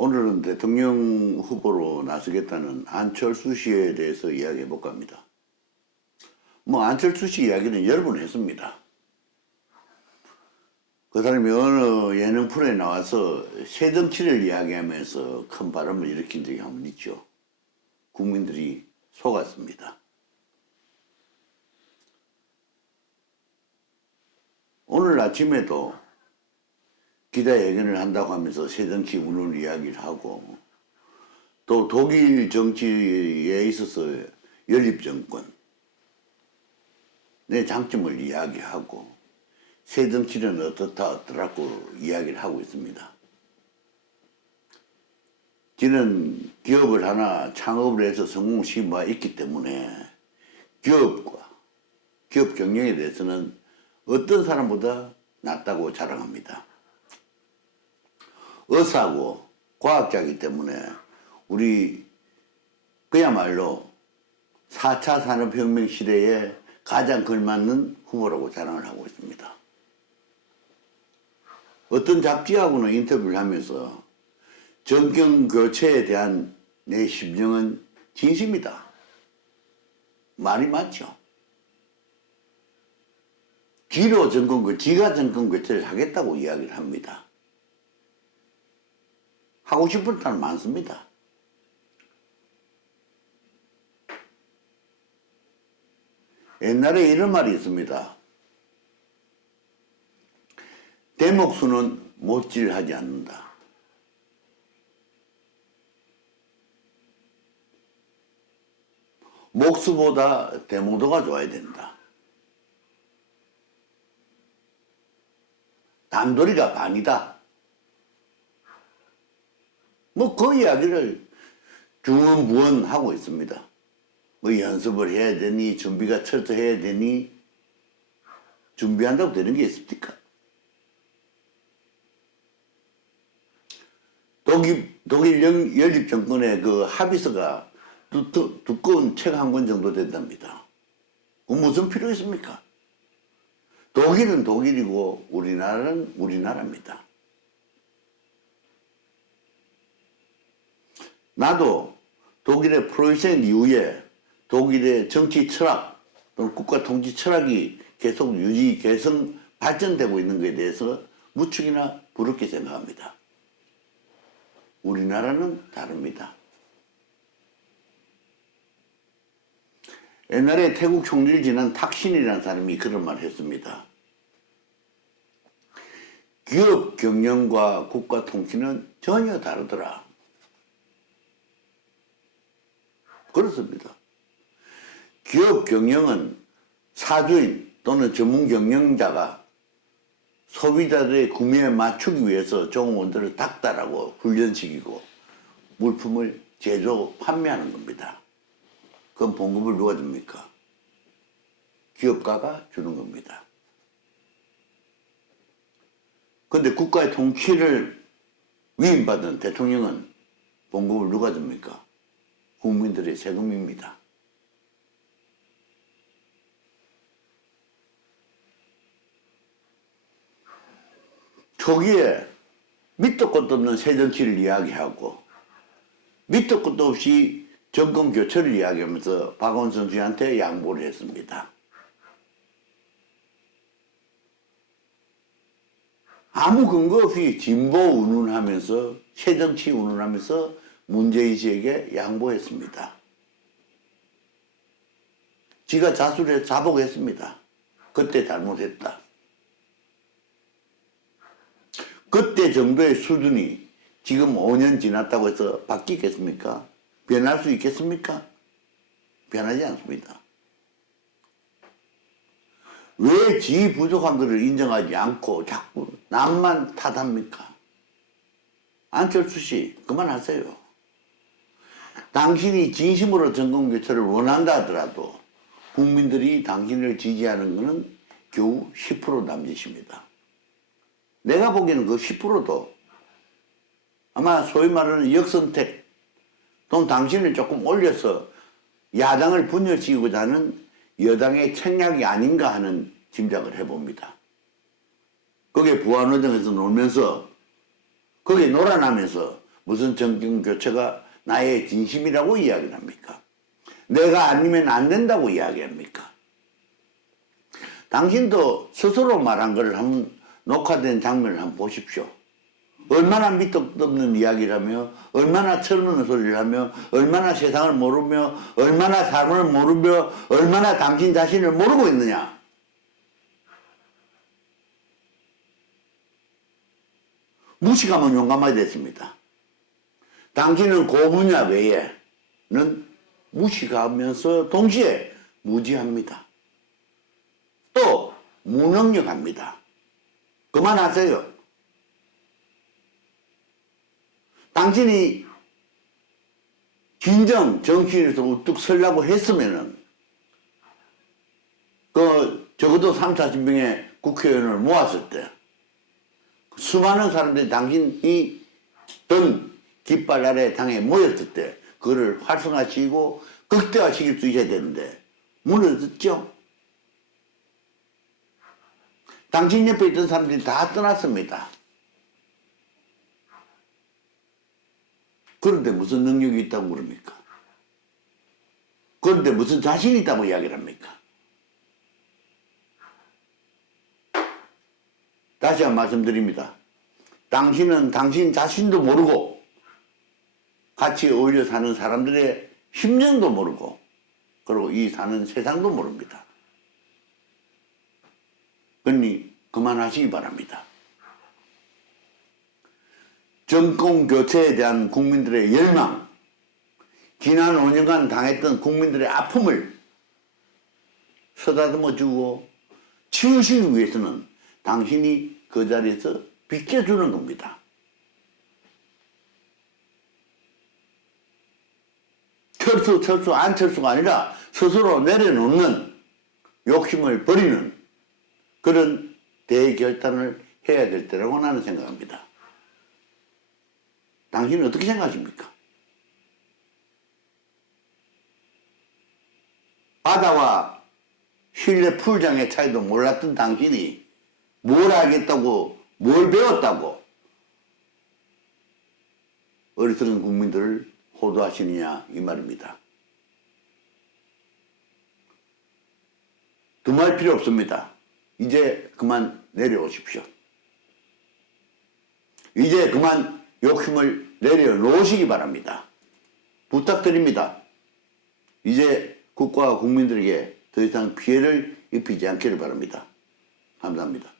오늘은 대통령 후보로 나서겠다는 안철수 씨에 대해서 이야기해 볼까 합니다. 안철수 씨 이야기는 여러 번 했습니다. 그 사람이 어느 예능 프로에 나와서 새정치를 이야기하면서 큰 바람을 일으킨 적이 한 번 있죠. 국민들이 속았습니다. 오늘 아침에도 기자회견을 한다고 하면서 새정치 운운을 이야기를 하고, 또 독일 정치에 있어서 연립정권 내 장점을 이야기하고 새정치는 어떻더라고 이야기를 하고 있습니다. 저는 기업을 하나 창업을 해서 성공시킨 바가 있기 때문에 기업과 기업 경영에 대해서는 어떤 사람보다 낫다고 자랑합니다. 의사고 과학자이기 때문에 우리 그야말로 4차 산업혁명 시대에 가장 걸맞는 후보라고 자랑을 하고 있습니다. 어떤 잡지하고는 인터뷰를 하면서 정권 교체에 대한 내 심정은 진심이다. 말이 맞죠. 지가 정권 교체를 하겠다고 이야기를 합니다. 하고 싶은 사람 많습니다. 옛날에 이런 말이 있습니다. 대목수는 못질하지 않는다. 목수보다 대목도가 좋아야 된다. 단도리가 반이다. 그 이야기를 중언부언하고 있습니다. 연습을 해야 되니, 준비가 철저해야 되니, 준비한다고 되는 게 있습니까? 독일 연립정권의 그 합의서가 두꺼운 책 한 권 정도 된답니다. 무슨 필요 있습니까? 독일은 독일이고 우리나라는 우리나라입니다. 나도 독일의 프로이센 이후에 독일의 정치 철학 또는 국가 통치 철학이 계속 개선, 발전되고 있는 것에 대해서 무척이나 부럽게 생각합니다. 우리나라는 다릅니다. 옛날에 태국 총리를 지낸 탁신이라는 사람이 그런 말을 했습니다. 기업 경영과 국가 통치는 전혀 다르더라. 그렇습니다. 기업 경영은 사주인 또는 전문 경영자가 소비자들의 구매에 맞추기 위해서 좋은 원들을 닥달하고 훈련시키고 물품을 제조, 판매하는 겁니다. 그럼 봉급을 누가 줍니까? 기업가가 주는 겁니다. 그런데 국가의 통치를 위임받은 대통령은 봉급을 누가 줍니까? 국민들의 세금입니다. 초기에 밑도 끝도 없는 새정치를 이야기하고 밑도 끝도 없이 정권 교체를 이야기하면서 박원순 씨한테 양보를 했습니다. 아무 근거 없이 진보 운운하면서 새정치 운운하면서 문재인 씨에게 양보했습니다. 지가 자복했습니다. 그때 잘못했다. 그때 정도의 수준이 지금 5년 지났다고 해서 바뀌겠습니까? 변할 수 있겠습니까? 변하지 않습니다. 왜 지 부족함들을 인정하지 않고 자꾸 남만 탓합니까? 안철수 씨, 그만하세요. 당신이 진심으로 정권 교체를 원한다 하더라도 국민들이 당신을 지지하는 것은 겨우 10% 남짓입니다. 내가 보기에는 그 10%도 아마 소위 말하는 역선택 또는 당신을 조금 올려서 야당을 분열시키고자 하는 여당의 책략이 아닌가 하는 짐작을 해봅니다. 거기에 부안호정에서 놀면서 거기에 놀아나면서 무슨 정권 교체가 나의 진심이라고 이야기를 합니까? 내가 아니면 안 된다고 이야기합니까? 당신도 스스로 말한 것을 한번 녹화된 장면을 한번 보십시오. 얼마나 밑도 없는 이야기를 하며, 얼마나 철없는 소리를 하며, 얼마나 세상을 모르며, 얼마나 삶을 모르며, 얼마나 당신 자신을 모르고 있느냐. 무식하면 용감하게 됐습니다. 당신은 그 분야 외에는 무식하면서 동시에 무지합니다. 또 무능력합니다. 그만하세요. 당신이 진정 정치인에서 우뚝 서려고 했으면은 적어도 3, 40명의 국회의원을 모았을 때 수많은 사람들이 당신이 던 깃발 아래 당에 모였을 때 그거를 활성화시키고 극대화시킬 수 있어야 되는데 문을 듣죠. 당신 옆에 있던 사람들이 다 떠났습니다. 그런데 무슨 능력이 있다고 그럽니까? 그런데 무슨 자신이 있다고 이야기를 합니까? 다시 한 번 말씀드립니다. 당신은 당신 자신도 모르고 같이 어울려 사는 사람들의 심정도 모르고 그리고 이 사는 세상도 모릅니다. 그러니 그만하시기 바랍니다. 정권 교체에 대한 국민들의 열망, 지난 5년간 당했던 국민들의 아픔을 서다듬어 주고 치유시키기 위해서는 당신이 그 자리에서 비켜주는 겁니다. 철수, 안철수가 아니라 스스로 내려놓는 욕심을 버리는 그런 대결단을 해야 될 때라고 나는 생각합니다. 당신은 어떻게 생각하십니까? 바다와 실내 풀장의 차이도 몰랐던 당신이 뭘 알겠다고, 뭘 배웠다고 어리석은 국민들을 호도하시느냐 이 말입니다. 두말 필요 없습니다. 이제 그만 내려오십시오. 이제 그만 욕심을 내려놓으시기 바랍니다. 부탁드립니다. 이제 국가와 국민들에게 더 이상 피해를 입히지 않기를 바랍니다. 감사합니다.